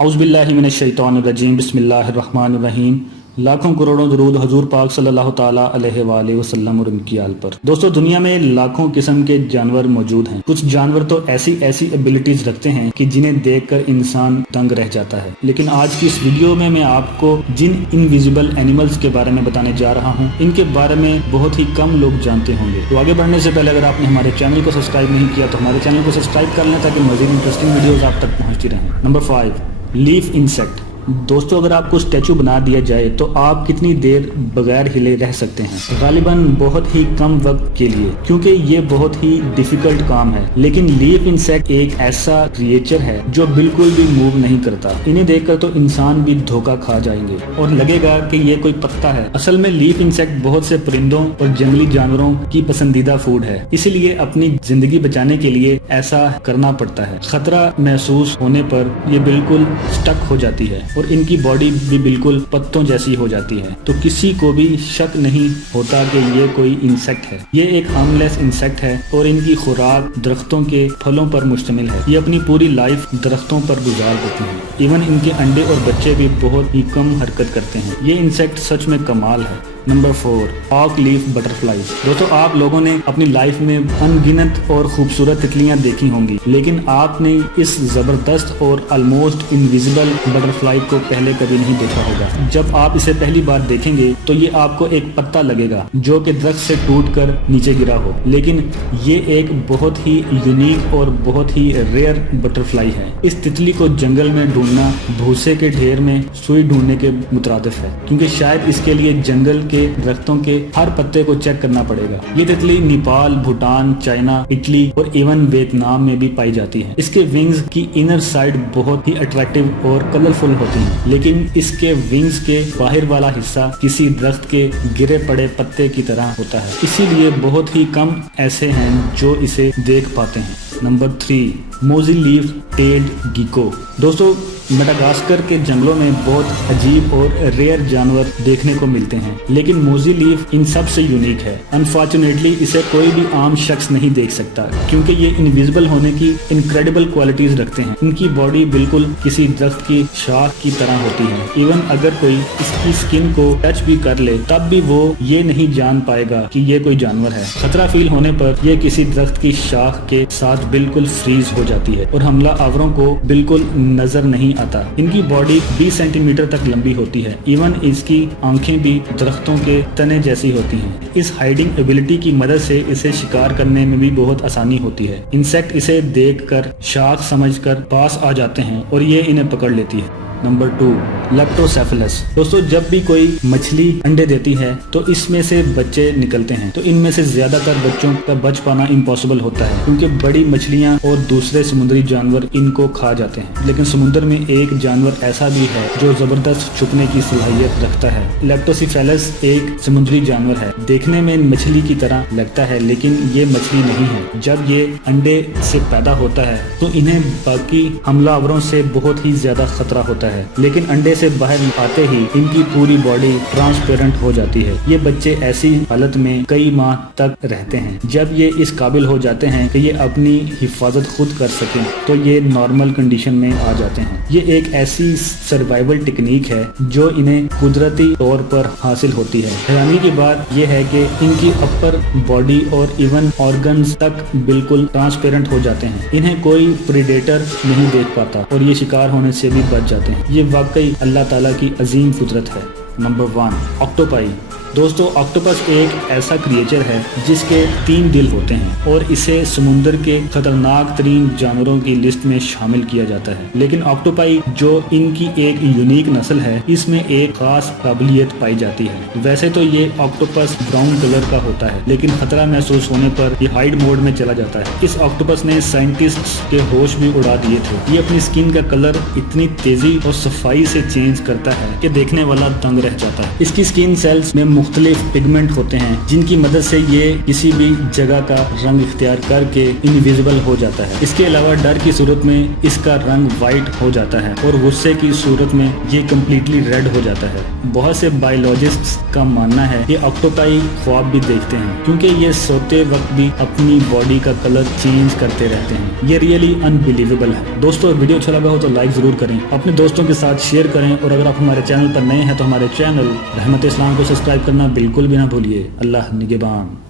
اعوذ باللہ من الشیطان الرجیم، بسم اللہ الرحمن الرحیم۔ لاکھوں کروڑوں درود حضور پاک صلی اللہ تعالیٰ علیہ وآلہ وسلم اور ان کی آل پر۔ دوستو، دنیا میں لاکھوں قسم کے جانور موجود ہیں۔ کچھ جانور تو ایسی ایبیلٹیز رکھتے ہیں کہ جنہیں دیکھ کر انسان دنگ رہ جاتا ہے، لیکن آج کی اس ویڈیو میں آپ کو جن انویزیبل اینیملز کے بارے میں بتانے جا رہا ہوں، ان کے بارے میں بہت ہی کم لوگ جانتے ہوں گے۔ تو آگے بڑھنے سے پہلے اگر آپ نے ہمارے چینل کو سبسکرائب نہیں کیا تو ہمارے چینل کو سبسکرائب کر لیں تاکہ مزید انٹرسٹنگ ویڈیوز آپ تک پہنچتی رہیں۔ Number 5، leaf insect. دوستو، اگر آپ کو اسٹیچو بنا دیا جائے تو آپ کتنی دیر بغیر ہلے رہ سکتے ہیں؟ غالباً بہت ہی کم وقت کے لیے، کیونکہ یہ بہت ہی ڈیفیکلٹ کام ہے۔ لیکن لیف انسیکٹ ایک ایسا کریچر ہے جو بالکل بھی موو نہیں کرتا۔ انہیں دیکھ کر تو انسان بھی دھوکہ کھا جائیں گے اور لگے گا کہ یہ کوئی پتا ہے۔ اصل میں لیف انسیکٹ بہت سے پرندوں اور جنگلی جانوروں کی پسندیدہ فوڈ ہے، اسی لیے اپنی زندگی بچانے کے لیے ایسا کرنا پڑتا ہے۔ خطرہ محسوس ہونے پر یہ بالکل سٹک ہو جاتی ہے اور ان کی باڈی بھی بالکل پتوں جیسی ہو جاتی ہے، تو کسی کو بھی شک نہیں ہوتا کہ یہ کوئی انسیکٹ ہے۔ یہ ایک ہارملیس انسیکٹ ہے اور ان کی خوراک درختوں کے پھلوں پر مشتمل ہے۔ یہ اپنی پوری لائف درختوں پر گزار دیتے ہیں۔ ایون ان کے انڈے اور بچے بھی بہت ہی کم حرکت کرتے ہیں۔ یہ انسیکٹ سچ میں کمال ہے۔ نمبر 4، آک لیف بٹرفلائیز۔ دوستو، آپ لوگوں نے اپنی لائف میں ان گنت اور خوبصورت تتلیاں دیکھی ہوں گی، لیکن آپ نے اس زبردست اور آلموسٹ انویزیبل بٹرفلائی کو پہلے کبھی نہیں دیکھا ہوگا۔ جب آپ اسے پہلی بار دیکھیں گے تو یہ آپ کو ایک پتا لگے گا جو کہ درخت سے ٹوٹ کر نیچے گرا ہو، لیکن یہ ایک بہت ہی یونیک اور بہت ہی ریئر بٹرفلائی ہے۔ اس تتلی کو جنگل میں ڈھونڈنا بھوسے کے ڈھیر میں سوئی ڈھونڈنے کے مترادف ہے، کیونکہ شاید اس کے لیے جنگل کے درختوں کے ہر پتے کو چیک کرنا پڑے گا۔ یہ تتلی نیپال، بھوٹان، چائنا، اٹلی اور ایون ویتنام میں بھی پائی جاتی ہے۔ اس کے ونگز کی انر سائڈ بہت ہی اٹریکٹیو اور کلرفل ہوتی ہیں، لیکن اس کے ونگز کے باہر والا حصہ کسی درخت کے گرے پڑے پتے کی طرح ہوتا ہے، اسی لیے بہت ہی کم ایسے ہیں جو اسے دیکھ پاتے ہیں۔ Number 3، mossy leaf tailed gecko. دوستو، میڈاگاسکر کے جنگلوں میں بہت عجیب اور ریئر جانور دیکھنے کو ملتے ہیں، لیکن موزی لیف ان سب سے یونیک ہے۔ انفارچونیٹلی اسے کوئی بھی عام شخص نہیں دیکھ سکتا، کیونکہ یہ انویزیبل ہونے کی انکریڈیبل کوالٹیز رکھتے ہیں۔ ان کی باڈی بالکل کسی درخت کی شاخ کی طرح ہوتی ہے۔ ایون اگر کوئی اس کی سکن کو ٹچ بھی کر لے تب بھی وہ یہ نہیں جان پائے گا کہ یہ کوئی جانور ہے۔ خطرہ فیل ہونے پر یہ کسی درخت کی شاخ کے ساتھ بالکل فریز ہو جاتی ہے اور حملہ آوروں کو بالکل نظر نہیں آتا۔ ان کی باڈی 20 سینٹی میٹر تک لمبی ہوتی ہے۔ ایون اس کی آنکھیں بھی درختوں کے تنے جیسی ہوتی ہیں۔ اس ہائیڈنگ ایبلٹی کی مدد سے اسے شکار کرنے میں بھی بہت آسانی ہوتی ہے۔ انسیکٹ اسے دیکھ کر شاخ سمجھ کر پاس آ جاتے ہیں اور یہ انہیں پکڑ لیتی ہے۔ نمبر 2، لیپٹوسیفلس۔ دوستو، جب بھی کوئی مچھلی انڈے دیتی ہے تو اس میں سے بچے نکلتے ہیں، تو ان میں سے زیادہ تر بچوں کا بچ پانا امپاسبل ہوتا ہے، کیونکہ بڑی مچھلیاں اور دوسرے سمندری جانور ان کو کھا جاتے ہیں۔ لیکن سمندر میں ایک جانور ایسا بھی ہے جو زبردست چھپنے کی صلاحیت رکھتا ہے۔ لیپٹوسیفلس ایک سمندری جانور ہے، دیکھنے میں مچھلی کی طرح لگتا ہے لیکن یہ مچھلی نہیں ہے۔ جب یہ انڈے سے پیدا ہوتا ہے تو انہیں باقی حملہ آوروں سے بہت ہی زیادہ خطرہ ہوتا ہے، لیکن انڈے سے باہر آتے ہی ان کی پوری باڈی ٹرانسپیرنٹ ہو جاتی ہے۔ یہ بچے ایسی حالت میں کئی ماہ تک رہتے ہیں۔ جب یہ اس قابل ہو جاتے ہیں کہ یہ اپنی حفاظت خود کر سکیں تو یہ نارمل کنڈیشن میں آ جاتے ہیں۔ یہ ایک ایسی سروائیول ٹیکنیک ہے جو انہیں قدرتی طور پر حاصل ہوتی ہے۔ حیرانی کی بات یہ ہے کہ ان کی اپر باڈی اور ایون آرگنز تک بالکل ٹرانسپیرنٹ ہو جاتے ہیں۔ انہیں کوئی پریڈیٹر نہیں دیکھ پاتا اور یہ شکار ہونے سے بھی بچ جاتے ہیں۔ یہ واقعی اللہ تعالیٰ کی عظیم قدرت ہے۔ نمبر 1، آکٹوپائی۔ دوستو، آکٹوپس ایک ایسا کریچر ہے جس کے 3 دل ہوتے ہیں اور اسے سمندر کے خطرناک ترین جانوروں کی لسٹ میں شامل کیا جاتا ہے۔ لیکن آکٹوپائی جو ان کی ایک یونیک نسل ہے، اس میں ایک خاص قابلیت پائی جاتی ہے۔ ویسے تو یہ آکٹوپس براؤن کلر کا ہوتا ہے، لیکن خطرہ محسوس ہونے پر یہ ہائیڈ موڈ میں چلا جاتا ہے۔ اس آکٹوپس نے سائنٹسٹس کے ہوش بھی اڑا دیے تھے۔ یہ اپنی سکن کا کلر اتنی تیزی اور صفائی سے چینج کرتا ہے کہ دیکھنے والا دنگ رہ جاتا ہے۔ اس کی سکن سیلز میں مختلف پگمنٹ ہوتے ہیں جن کی مدد سے یہ کسی بھی جگہ کا رنگ اختیار کر کے انویزیبل ہو جاتا ہے۔ اس کے علاوہ ڈر کی صورت میں اس کا رنگ وائٹ ہو جاتا ہے اور غصے کی صورت میں یہ کمپلیٹلی ریڈ ہو جاتا ہے۔ بہت سے بایولوجسٹس کا ماننا ہے کہ آکٹوپائی خواب بھی دیکھتے ہیں کیونکہ یہ سوتے وقت بھی اپنی باڈی کا کلر چینج کرتے رہتے ہیں۔ یہ ریئلی انبلیویبل ہے۔ دوستو ویڈیو اچھا لگا ہو تو لائک ضرور کریں، اپنے دوستوں کے ساتھ شیئر کریں، اور اگر آپ ہمارے چینل پر نئے ہیں تو ہمارے چینل رحمت اسلام کو سبسکرائب کرنا بالکل بھی نہ بھولیے۔ اللہ نگہبان۔